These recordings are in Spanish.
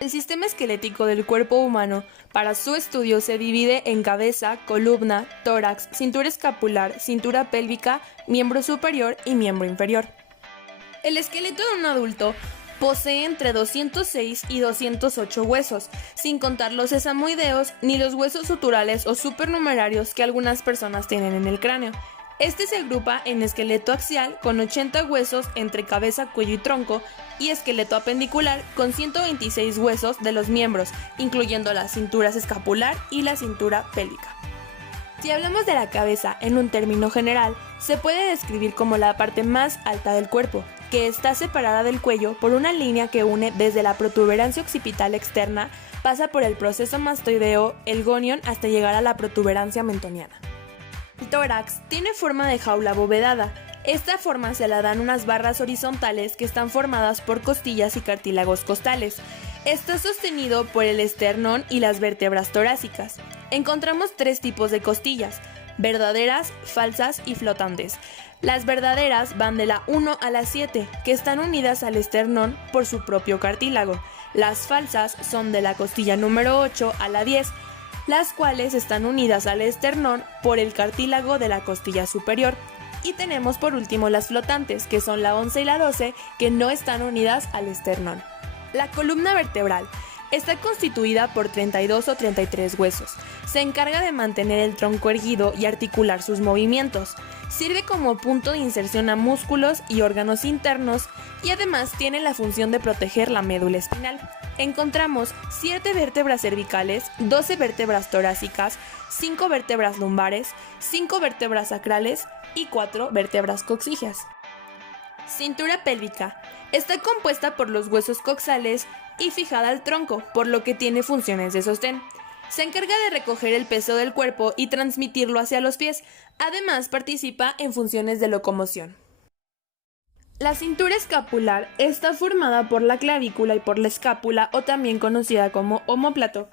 El sistema esquelético del cuerpo humano para su estudio se divide en cabeza, columna, tórax, cintura escapular, cintura pélvica, miembro superior y miembro inferior. El esqueleto de un adulto posee entre 206 y 208 huesos, sin contar los sesamoideos ni los huesos suturales o supernumerarios que algunas personas tienen en el cráneo. Este se agrupa en esqueleto axial con 80 huesos entre cabeza, cuello y tronco, y esqueleto apendicular con 126 huesos de los miembros, incluyendo la cintura escapular y la cintura pélvica. Si hablamos de la cabeza en un término general, se puede describir como la parte más alta del cuerpo, que está separada del cuello por una línea que une desde la protuberancia occipital externa, pasa por el proceso mastoideo, el gonion, hasta llegar a la protuberancia mentoniana. El tórax tiene forma de jaula abovedada. Esta forma se la dan unas barras horizontales que están formadas por costillas y cartílagos costales. Está sostenido por el esternón y las vértebras torácicas. Encontramos tres tipos de costillas: verdaderas, falsas y flotantes. Las verdaderas van de la 1 a la 7, que están unidas al esternón por su propio cartílago. Las falsas son de la costilla número 8 a la 10, las cuales están unidas al esternón por el cartílago de la costilla superior. Y tenemos por último las flotantes, que son la 11 y la 12, que no están unidas al esternón. La columna vertebral está constituida por 32 o 33 huesos. Se encarga de mantener el tronco erguido y articular sus movimientos. Sirve como punto de inserción a músculos y órganos internos, y además tiene la función de proteger la médula espinal. Encontramos 7 vértebras cervicales, 12 vértebras torácicas, 5 vértebras lumbares, 5 vértebras sacrales y 4 vértebras coxígeas. Cintura pélvica. Está compuesta por los huesos coxales y fijada al tronco, por lo que tiene funciones de sostén. Se encarga de recoger el peso del cuerpo y transmitirlo hacia los pies. Además, participa en funciones de locomoción. La cintura escapular está formada por la clavícula y por la escápula, o también conocida como omóplato.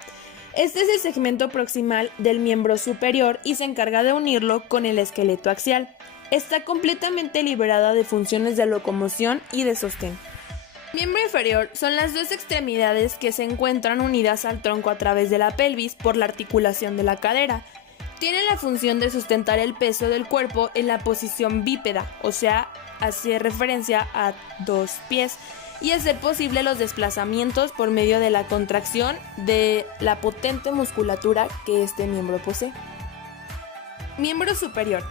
Este es el segmento proximal del miembro superior y se encarga de unirlo con el esqueleto axial. Está completamente liberada de funciones de locomoción y de sostén. Miembro inferior son las dos extremidades que se encuentran unidas al tronco a través de la pelvis por la articulación de la cadera. Tiene la función de sustentar el peso del cuerpo en la posición bípeda, o sea, hace referencia a dos pies, y hacer posible los desplazamientos por medio de la contracción de la potente musculatura que este miembro posee. Miembro superior.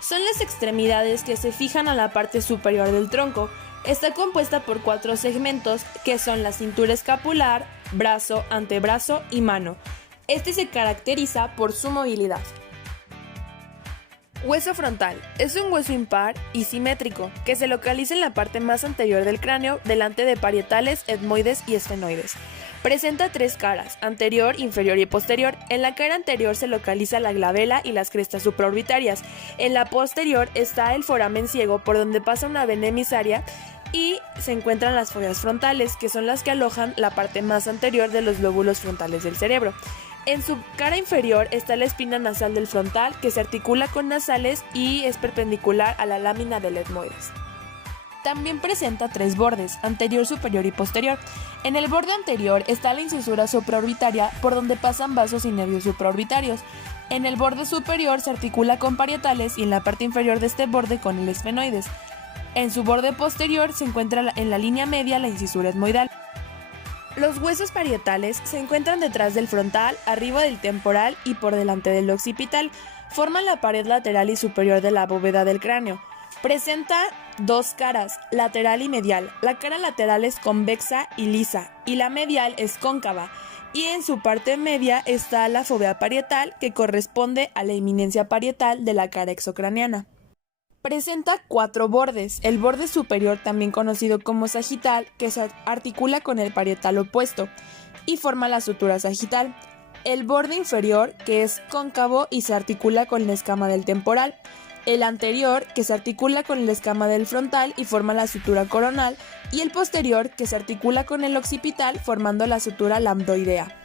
Son las extremidades que se fijan a la parte superior del tronco. Está compuesta por 4 segmentos que son la cintura escapular, brazo, antebrazo y mano. Este se caracteriza por su movilidad. Hueso frontal. Es un hueso impar y simétrico que se localiza en la parte más anterior del cráneo, delante de parietales, etmoides y esfenoides. Presenta 3 caras, anterior, inferior y posterior. En la cara anterior se localiza la glabela y las crestas supraorbitarias. En la posterior está el foramen ciego, por donde pasa una vena emisaria, y se encuentran las fosas frontales, que son las que alojan la parte más anterior de los lóbulos frontales del cerebro. En su cara inferior está la espina nasal del frontal, que se articula con nasales y es perpendicular a la lámina del etmoides. También presenta 3 bordes, anterior, superior y posterior. En el borde anterior está la incisura supraorbitaria, por donde pasan vasos y nervios supraorbitarios. En el borde superior se articula con parietales y en la parte inferior de este borde con el esfenoides. En su borde posterior se encuentra en la línea media la incisura etmoidal. Los huesos parietales se encuentran detrás del frontal, arriba del temporal y por delante del occipital. Forman la pared lateral y superior de la bóveda del cráneo. Presenta 2 caras, lateral y medial. La cara lateral es convexa y lisa, y la medial es cóncava. Y en su parte media está la fóvea parietal, que corresponde a la eminencia parietal de la cara exocraneana. Presenta 4 bordes. El borde superior, también conocido como sagital, que se articula con el parietal opuesto y forma la sutura sagital. El borde inferior, que es cóncavo y se articula con la escama del temporal. El anterior, que se articula con la escama del frontal y forma la sutura coronal. Y el posterior, que se articula con el occipital formando la sutura lambdoidea.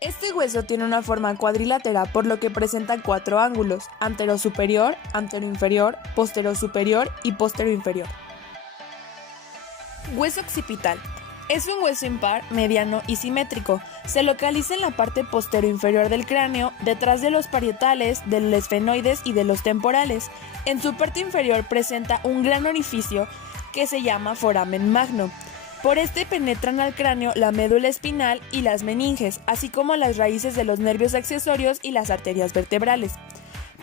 Este hueso tiene una forma cuadrilátera, por lo que presenta 4 ángulos: antero-superior, antero-inferior, posterior-superior y posterior-inferior. Hueso occipital. Es un hueso impar, mediano y simétrico. Se localiza en la parte posterior-inferior del cráneo, detrás de los parietales, de los esfenoides y de los temporales. En su parte inferior presenta un gran orificio que se llama foramen magno. Por este penetran al cráneo la médula espinal y las meninges, así como las raíces de los nervios accesorios y las arterias vertebrales.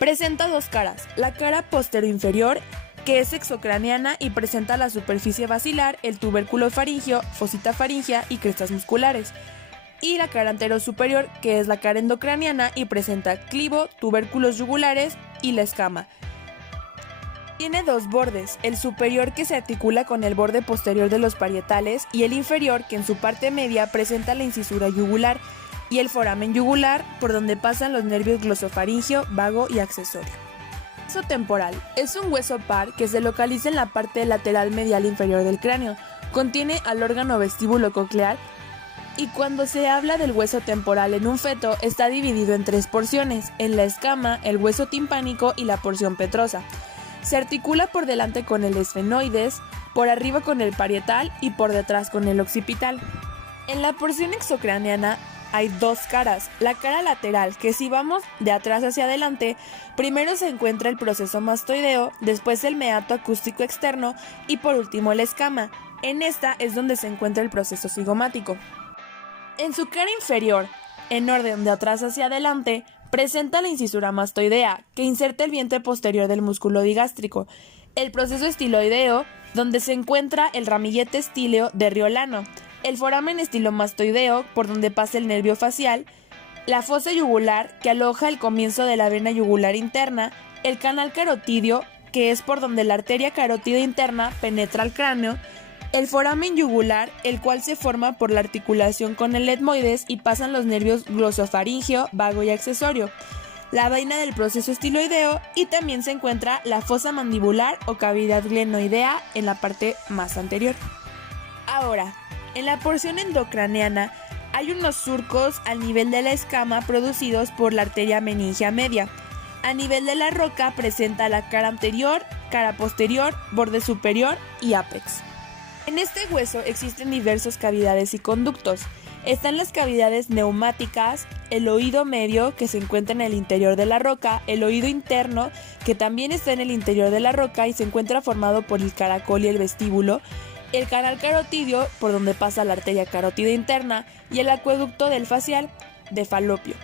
Presenta dos caras, la cara posterior-inferior, que es exocraneana y presenta la superficie basilar, el tubérculo faríngeo, fosita faríngea y crestas musculares. Y la cara anterosuperior, que es la cara endocraniana y presenta clivo, tubérculos yugulares y la escama. Tiene dos bordes, el superior que se articula con el borde posterior de los parietales y el inferior que en su parte media presenta la incisura yugular y el foramen yugular por donde pasan los nervios glosofaringio, vago y accesorio. Hueso temporal es un hueso par que se localiza en la parte lateral medial inferior del cráneo. Contiene al órgano vestíbulo coclear y cuando se habla del hueso temporal en un feto está dividido en tres porciones, en la escama, el hueso timpánico y la porción petrosa. Se articula por delante con el esfenoides, por arriba con el parietal y por detrás con el occipital. En la porción exocraneana hay dos caras, la cara lateral, que si vamos de atrás hacia adelante, primero se encuentra el proceso mastoideo, después el meato acústico externo y por último la escama. En esta es donde se encuentra el proceso cigomático. En su cara inferior, en orden de atrás hacia adelante, presenta la incisura mastoidea, que inserta el vientre posterior del músculo digástrico, el proceso estiloideo, donde se encuentra el ramillete estíleo de Riolano, el foramen estilomastoideo, por donde pasa el nervio facial, la fosa yugular, que aloja el comienzo de la vena yugular interna, el canal carotidio, que es por donde la arteria carótida interna penetra al cráneo, el foramen yugular, el cual se forma por la articulación con el etmoides y pasan los nervios glosofaringio, vago y accesorio, la vaina del proceso estiloideo y también se encuentra la fosa mandibular o cavidad glenoidea en la parte más anterior. Ahora, en la porción endocraneana hay unos surcos al nivel de la escama producidos por la arteria meningia media. A nivel de la roca presenta la cara anterior, cara posterior, borde superior y ápex. En este hueso existen diversas cavidades y conductos. Están las cavidades neumáticas, el oído medio que se encuentra en el interior de la roca, el oído interno que también está en el interior de la roca y se encuentra formado por el caracol y el vestíbulo, el canal carotidio por donde pasa la arteria carótida interna y el acueducto del facial de Falopio.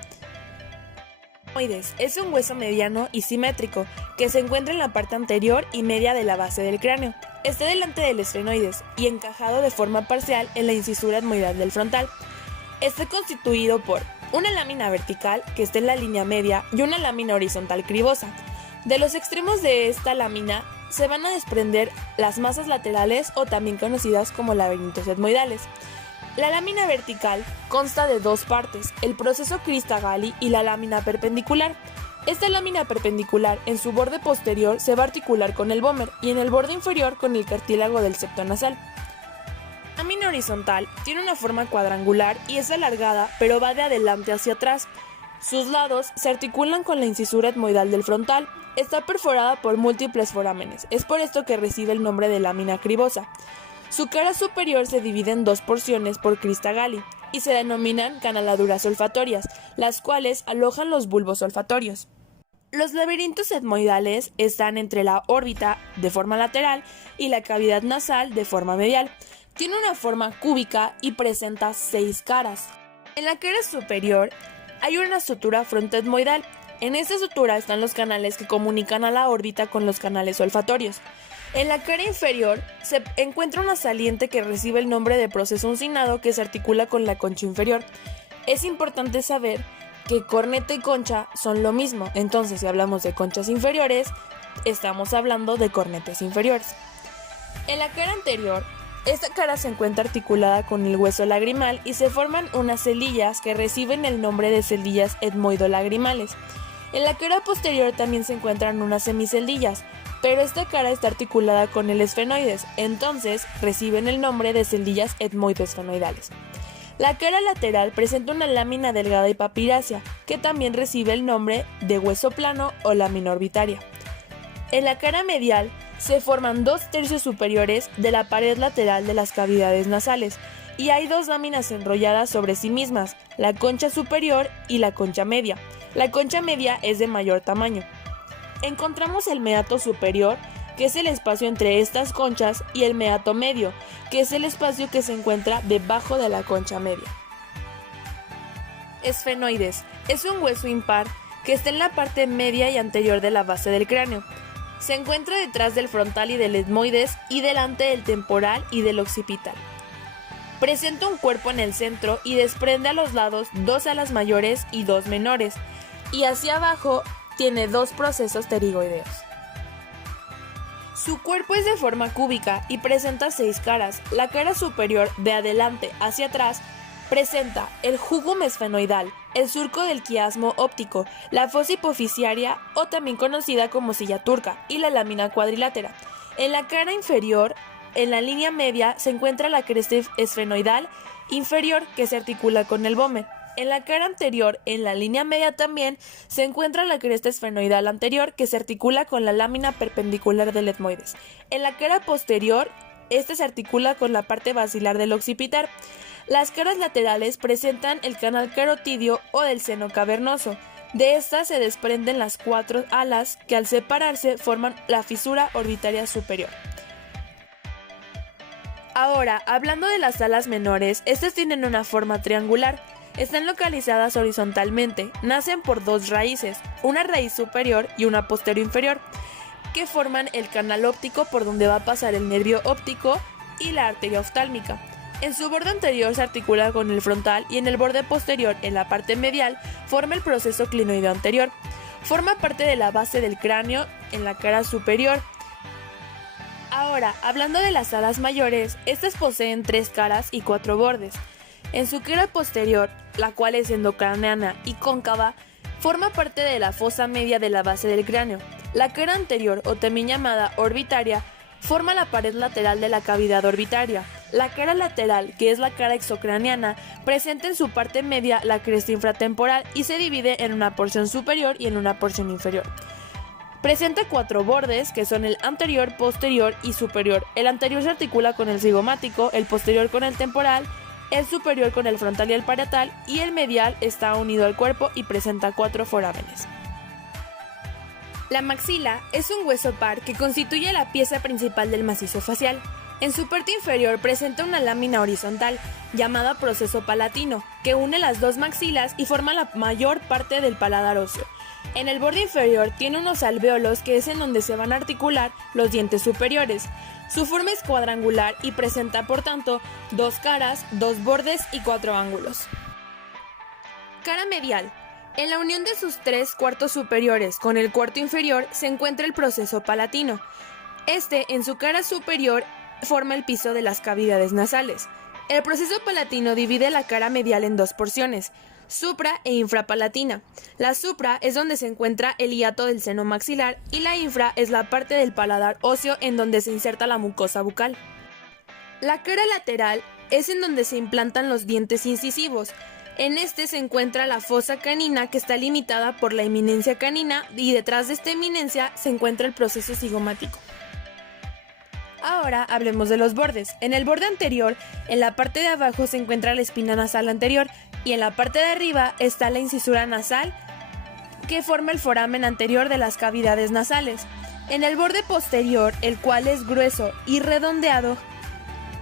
Es un hueso mediano y simétrico que se encuentra en la parte anterior y media de la base del cráneo. Está delante del esfenoides y encajado de forma parcial en la incisura etmoidal del frontal. Está constituido por una lámina vertical que está en la línea media y una lámina horizontal cribosa. De los extremos de esta lámina se van a desprender las masas laterales o también conocidas como laberintos etmoidales. La lámina vertical consta de dos partes, el proceso Crista-Galli y la lámina perpendicular. Esta lámina perpendicular en su borde posterior se va a articular con el vómer y en el borde inferior con el cartílago del septo nasal. La lámina horizontal tiene una forma cuadrangular y es alargada, pero va de adelante hacia atrás. Sus lados se articulan con la incisura etmoidal del frontal. Está perforada por múltiples forámenes, es por esto que recibe el nombre de lámina cribosa. Su cara superior se divide en dos porciones por Crista-Galli y se denominan canaladuras olfatorias, las cuales alojan los bulbos olfatorios. Los laberintos etmoidales están entre la órbita de forma lateral y la cavidad nasal de forma medial. Tiene una forma cúbica y presenta 6 caras. En la cara superior hay una sutura frontoetmoidal. En esta sutura están los canales que comunican a la órbita con los canales olfatorios. En la cara inferior se encuentra una saliente que recibe el nombre de proceso uncinado que se articula con la concha inferior. Es importante saber que corneta y concha son lo mismo, entonces si hablamos de conchas inferiores, estamos hablando de cornetas inferiores. En la cara anterior, esta cara se encuentra articulada con el hueso lagrimal y se forman unas celillas que reciben el nombre de celillas etmoidolagrimales. En la cara posterior también se encuentran unas semiceldillas, pero esta cara está articulada con el esfenoides, entonces reciben el nombre de celdillas etmoidosfenoidales. La cara lateral presenta una lámina delgada y papirácea, que también recibe el nombre de hueso plano o lámina orbitaria. En la cara medial se forman 2 tercios superiores de la pared lateral de las cavidades nasales, y hay dos láminas enrolladas sobre sí mismas, la concha superior y la concha media. La concha media es de mayor tamaño. Encontramos el meato superior, que es el espacio entre estas conchas, y el meato medio, que es el espacio que se encuentra debajo de la concha media. Esfenoides. Es un hueso impar que está en la parte media y anterior de la base del cráneo. Se encuentra detrás del frontal y del etmoides y delante del temporal y del occipital. Presenta un cuerpo en el centro y desprende a los lados dos alas mayores y dos menores, y hacia abajo tiene dos procesos pterigoideos. Su cuerpo es de forma cúbica y presenta 6 caras. La cara superior, de adelante hacia atrás, presenta el jugum esfenoidal, el surco del quiasmo óptico, la fosa hipofisiaria o también conocida como silla turca, y la lámina cuadrilátera. En la cara inferior, en la línea media, se encuentra la cresta esfenoidal inferior que se articula con el vómer. En la cara anterior, en la línea media también, se encuentra la cresta esfenoidal anterior que se articula con la lámina perpendicular del etmoides. En la cara posterior, este se articula con la parte basilar del occipital. Las caras laterales presentan el canal carotidio o del seno cavernoso. De estas se desprenden las 4 alas que al separarse forman la fisura orbitaria superior. Ahora, hablando de las alas menores, estas tienen una forma triangular. Están localizadas horizontalmente, nacen por 2 raíces, una raíz superior y una posterior inferior, que forman el canal óptico por donde va a pasar el nervio óptico y la arteria oftálmica. En su borde anterior se articula con el frontal y en el borde posterior, en la parte medial, forma el proceso clinoideo anterior. Forma parte de la base del cráneo en la cara superior. Ahora, hablando de las alas mayores, estas poseen 3 caras y 4 bordes. En su cara posterior, la cual es endocraneana y cóncava, forma parte de la fosa media de la base del cráneo. La cara anterior, o también llamada orbitaria, forma la pared lateral de la cavidad orbitaria. La cara lateral, que es la cara exocraneana, presenta en su parte media la cresta infratemporal y se divide en una porción superior y en una porción inferior. Presenta 4 bordes, que son el anterior, posterior y superior. El anterior se articula con el cigomático, el posterior con el temporal, el superior con el frontal y el parietal, y el medial está unido al cuerpo y presenta 4 forámenes. La maxila es un hueso par que constituye la pieza principal del macizo facial. En su parte inferior presenta una lámina horizontal, llamada proceso palatino, que une las 2 maxilas y forma la mayor parte del paladar óseo. En el borde inferior tiene unos alvéolos que es en donde se van a articular los dientes superiores. Su forma es cuadrangular y presenta, por tanto, 2 caras, 2 bordes y 4 ángulos. Cara medial. En la unión de sus 3 cuartos superiores con el cuarto inferior se encuentra el proceso palatino. Este, en su cara superior, forma el piso de las cavidades nasales. El proceso palatino divide la cara medial en 2 porciones, supra e infrapalatina. La supra es donde se encuentra el hiato del seno maxilar y la infra es la parte del paladar óseo en donde se inserta la mucosa bucal. La cara lateral es en donde se implantan los dientes incisivos. En este se encuentra la fosa canina, que está limitada por la eminencia canina, y detrás de esta eminencia se encuentra el proceso cigomático. Ahora hablemos de los bordes. En el borde anterior, en la parte de abajo se encuentra la espina nasal anterior y en la parte de arriba está la incisura nasal, que forma el foramen anterior de las cavidades nasales. En el borde posterior, el cual es grueso y redondeado,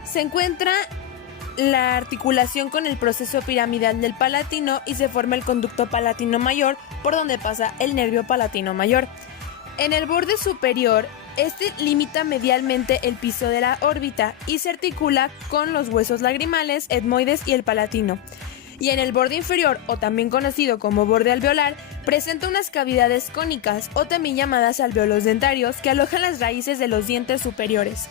se encuentra la articulación con el proceso piramidal del palatino y se forma el conducto palatino mayor, por donde pasa el nervio palatino mayor. En el borde superior, este limita medialmente el piso de la órbita y se articula con los huesos lagrimales, etmoides y el palatino. Y en el borde inferior, o también conocido como borde alveolar, presenta unas cavidades cónicas, o también llamadas alvéolos dentarios, que alojan las raíces de los dientes superiores.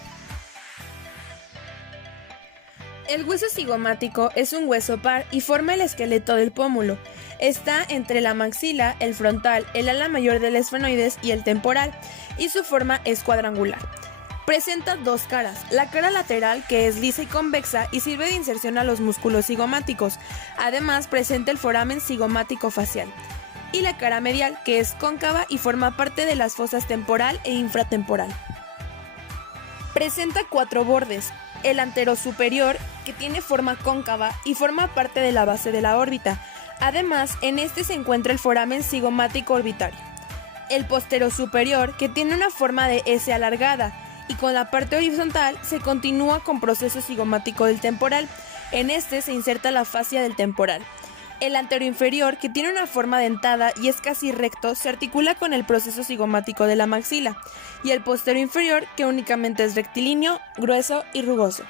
El hueso cigomático es un hueso par y forma el esqueleto del pómulo. Está entre la maxila, el frontal, el ala mayor del esfenoides y el temporal, y su forma es cuadrangular. Presenta 2 caras, la cara lateral, que es lisa y convexa y sirve de inserción a los músculos cigomáticos. Además presenta el foramen cigomático facial. Y la cara medial, que es cóncava y forma parte de las fosas temporal e infratemporal. Presenta 4 bordes. el anterosuperior, que tiene forma cóncava y forma parte de la base de la órbita. Además, en este se encuentra el foramen cigomático orbitario. El posterosuperior, que tiene una forma de S alargada, y con la parte horizontal se continúa con proceso cigomático del temporal. En este se inserta la fascia del temporal. El anteroinferior, que tiene una forma dentada y es casi recto, se articula con el proceso cigomático de la maxila. Y el posteroinferior, que únicamente es rectilíneo, grueso y rugoso.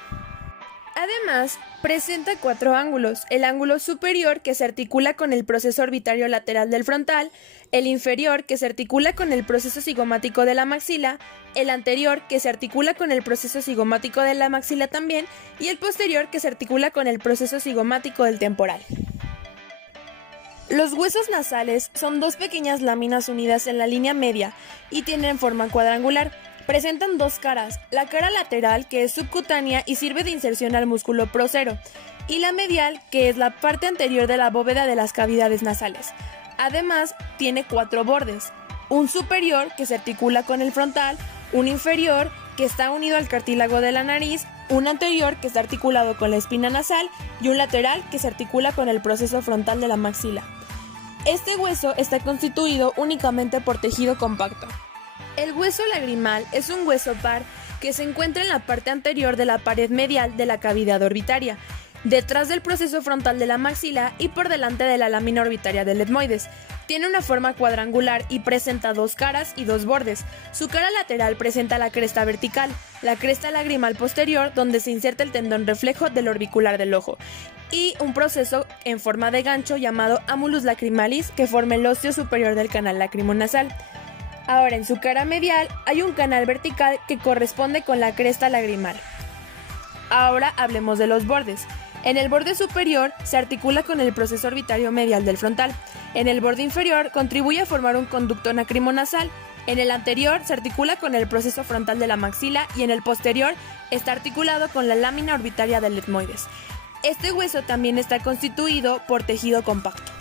Además, presenta 4 ángulos: el ángulo superior, que se articula con el proceso orbitario lateral del frontal; el inferior, que se articula con el proceso cigomático de la maxila; el anterior, que se articula con el proceso cigomático de la maxila también; y el posterior, que se articula con el proceso cigomático del temporal. Los huesos nasales son 2 pequeñas láminas unidas en la línea media y tienen forma cuadrangular. Presentan 2 caras: la cara lateral, que es subcutánea y sirve de inserción al músculo prosero, y la medial, que es la parte anterior de la bóveda de las cavidades nasales. Además, tiene 4 bordes: un superior, que se articula con el frontal; un inferior, que está unido al cartílago de la nariz; un anterior, que está articulado con la espina nasal; y un lateral, que se articula con el proceso frontal de la maxila. Este hueso está constituido únicamente por tejido compacto. El hueso lagrimal es un hueso par que se encuentra en la parte anterior de la pared medial de la cavidad orbitaria, detrás del proceso frontal de la maxila y por delante de la lámina orbitaria del etmoides. Tiene una forma cuadrangular y presenta 2 caras y 2 bordes. Su cara lateral presenta la cresta vertical, la cresta lagrimal posterior, donde se inserta el tendón reflejo del orbicular del ojo, y un proceso en forma de gancho llamado amulus lacrimalis, que forma el óseo superior del canal lacrimonasal. Ahora, en su cara medial hay un canal vertical que corresponde con la cresta lagrimal. Ahora hablemos de los bordes. En el borde superior se articula con el proceso orbitario medial del frontal. En el borde inferior contribuye a formar un conducto lacrimonasal. En el anterior se articula con el proceso frontal de la maxila y en el posterior está articulado con la lámina orbitaria del etmoides. Este hueso también está constituido por tejido compacto.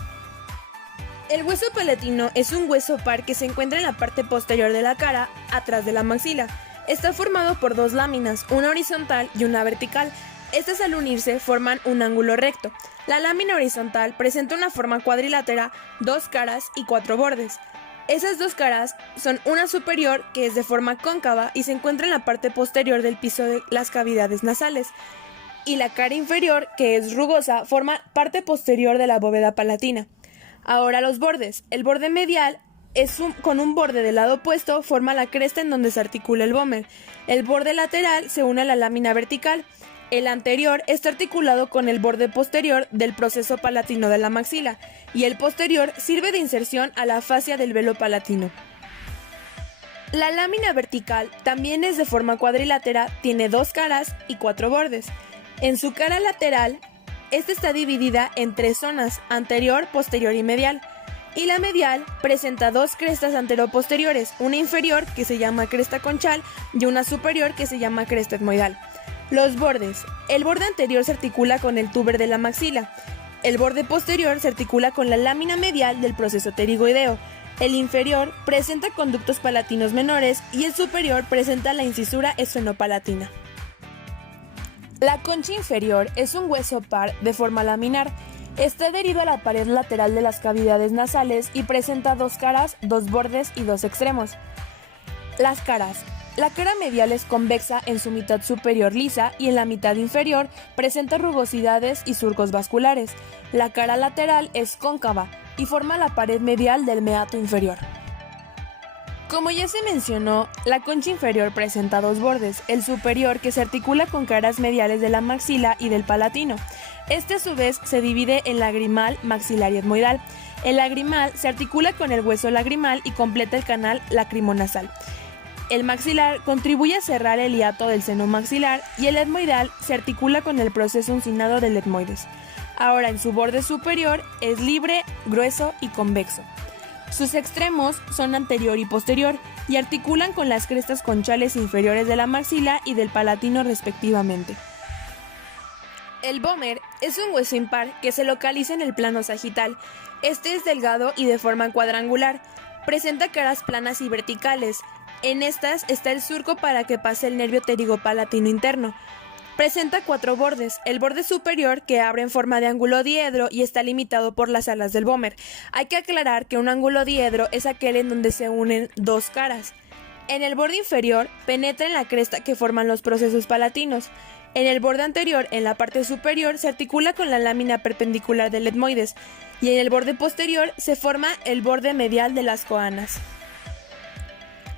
El hueso palatino es un hueso par que se encuentra en la parte posterior de la cara, atrás de la maxila. Está formado por 2 láminas, una horizontal y una vertical. Estas, al unirse, forman un ángulo recto. La lámina horizontal presenta una forma cuadrilátera, 2 caras y 4 bordes. Esas 2 caras son una superior, que es de forma cóncava y se encuentra en la parte posterior del piso de las cavidades nasales, y la cara inferior, que es rugosa, forma parte posterior de la bóveda palatina. Ahora los bordes. El borde medial con un borde del lado opuesto forma la cresta en donde se articula el vómer. El borde lateral se une a la lámina vertical. El anterior está articulado con el borde posterior del proceso palatino de la maxila, y el posterior sirve de inserción a la fascia del velo palatino. La lámina vertical también es de forma cuadrilátera, tiene 2 caras y 4 bordes. En su cara lateral, esta está dividida en 3 zonas: anterior, posterior y medial. Y la medial presenta 2 crestas anteroposteriores, una inferior, que se llama cresta conchal, y una superior, que se llama cresta etmoidal. Los bordes. El borde anterior se articula con el túber de la maxila. El borde posterior se articula con la lámina medial del proceso pterigoideo. El inferior presenta conductos palatinos menores y el superior presenta la incisura esfenopalatina. La concha inferior es un hueso par de forma laminar. Está adherido a la pared lateral de las cavidades nasales y presenta 2 caras, 2 bordes y 2 extremos. Las caras. La cara medial es convexa en su mitad superior lisa y en la mitad inferior presenta rugosidades y surcos vasculares. La cara lateral es cóncava y forma la pared medial del meato inferior. Como ya se mencionó, la concha inferior presenta 2 bordes: el superior, que se articula con caras mediales de la maxila y del palatino. Este, a su vez, se divide en lagrimal, maxilar y etmoidal. El lagrimal se articula con el hueso lagrimal y completa el canal lacrimonasal. El maxilar contribuye a cerrar el hiato del seno maxilar y el etmoidal se articula con el proceso uncinado del etmoides. Ahora, en su borde superior es libre, grueso y convexo. Sus extremos son anterior y posterior y articulan con las crestas conchales inferiores de la maxila y del palatino respectivamente. El vómer es un hueso impar que se localiza en el plano sagital. Este es delgado y de forma cuadrangular. Presenta caras planas y verticales. En estas está el surco para que pase el nervio pterigopalatino interno. Presenta 4 bordes, el borde superior que abre en forma de ángulo diedro y está limitado por las alas del vómer. Hay que aclarar que un ángulo diedro es aquel en donde se unen 2 caras. En el borde inferior penetra en la cresta que forman los procesos palatinos. En el borde anterior, en la parte superior, se articula con la lámina perpendicular del etmoides y en el borde posterior se forma el borde medial de las coanas.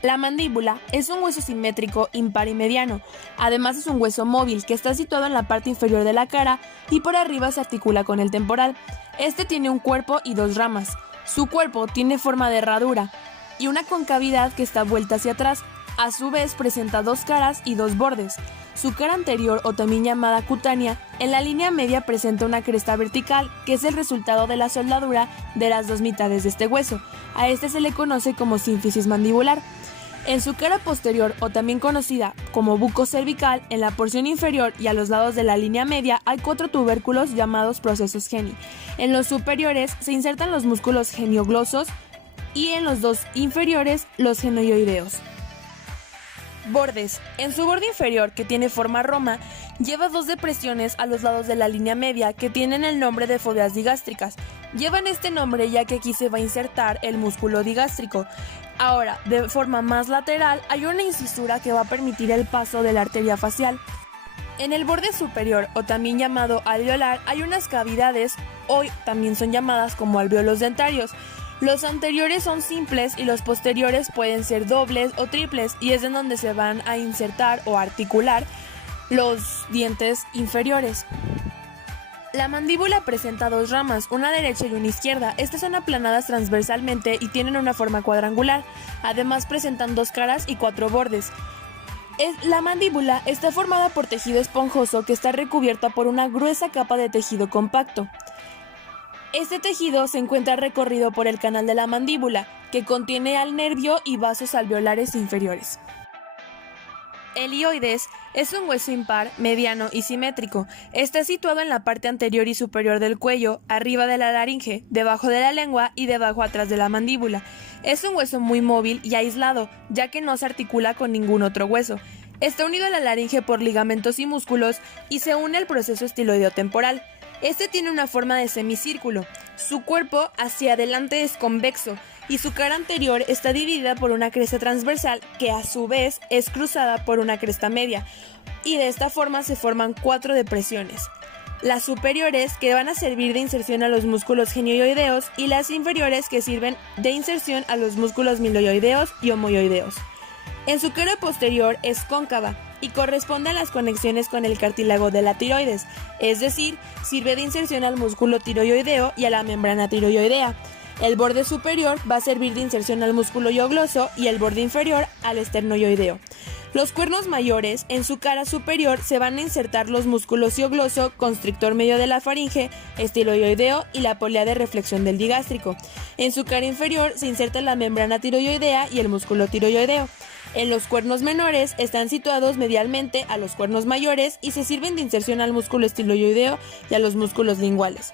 La mandíbula es un hueso simétrico impar y mediano. Además es un hueso móvil que está situado en la parte inferior de la cara y por arriba se articula con el temporal. Este tiene un cuerpo y 2 ramas. Su cuerpo tiene forma de herradura y una concavidad que está vuelta hacia atrás. A su vez presenta 2 caras y 2 bordes. Su cara anterior, o también llamada cutánea, en la línea media presenta una cresta vertical, que es el resultado de la soldadura de las 2 mitades de este hueso. A este se le conoce como sínfisis mandibular. En su cara posterior, o también conocida como buco cervical, en la porción inferior y a los lados de la línea media hay 4 tubérculos llamados procesos geni. En los superiores se insertan los músculos genioglosos y en los 2 inferiores los genioideos. Bordes. En su borde inferior, que tiene forma roma, lleva 2 depresiones a los lados de la línea media que tienen el nombre de foveas digástricas. Llevan este nombre ya que aquí se va a insertar el músculo digástrico. Ahora, de forma más lateral, hay una incisura que va a permitir el paso de la arteria facial. En el borde superior, o también llamado alveolar, hay unas cavidades, hoy también son llamadas como alvéolos dentarios. Los anteriores son simples y los posteriores pueden ser dobles o triples y es en donde se van a insertar o articular los dientes inferiores. La mandíbula presenta 2 ramas, una derecha y una izquierda. Estas son aplanadas transversalmente y tienen una forma cuadrangular. Además presentan 2 caras y 4 bordes. La mandíbula está formada por tejido esponjoso que está recubierta por una gruesa capa de tejido compacto. Este tejido se encuentra recorrido por el canal de la mandíbula, que contiene al nervio y vasos alveolares inferiores. El hioides es un hueso impar, mediano y simétrico. Está situado en la parte anterior y superior del cuello, arriba de la laringe, debajo de la lengua y debajo atrás de la mandíbula. Es un hueso muy móvil y aislado, ya que no se articula con ningún otro hueso. Está unido a la laringe por ligamentos y músculos y se une al proceso estiloideo temporal. Este tiene una forma de semicírculo. Su cuerpo hacia adelante es convexo y su cara anterior está dividida por una cresta transversal que a su vez es cruzada por una cresta media y de esta forma se forman 4 depresiones. Las superiores que van a servir de inserción a los músculos genioideos y las inferiores que sirven de inserción a los músculos miloioideos y homoioideos. En su cara posterior es cóncava y corresponde a las conexiones con el cartílago de la tiroides, es decir, sirve de inserción al músculo tiroideo y a la membrana tiroidea. El borde superior va a servir de inserción al músculo yogloso y el borde inferior al esternoioideo. Los cuernos mayores, en su cara superior, se van a insertar los músculos yogloso, constrictor medio de la faringe, estiloideo y la polea de reflexión del digástrico. En su cara inferior se inserta la membrana tiroidea y el músculo tiroideo. En los cuernos menores están situados medialmente a los cuernos mayores y se sirven de inserción al músculo estiloideo y a los músculos linguales.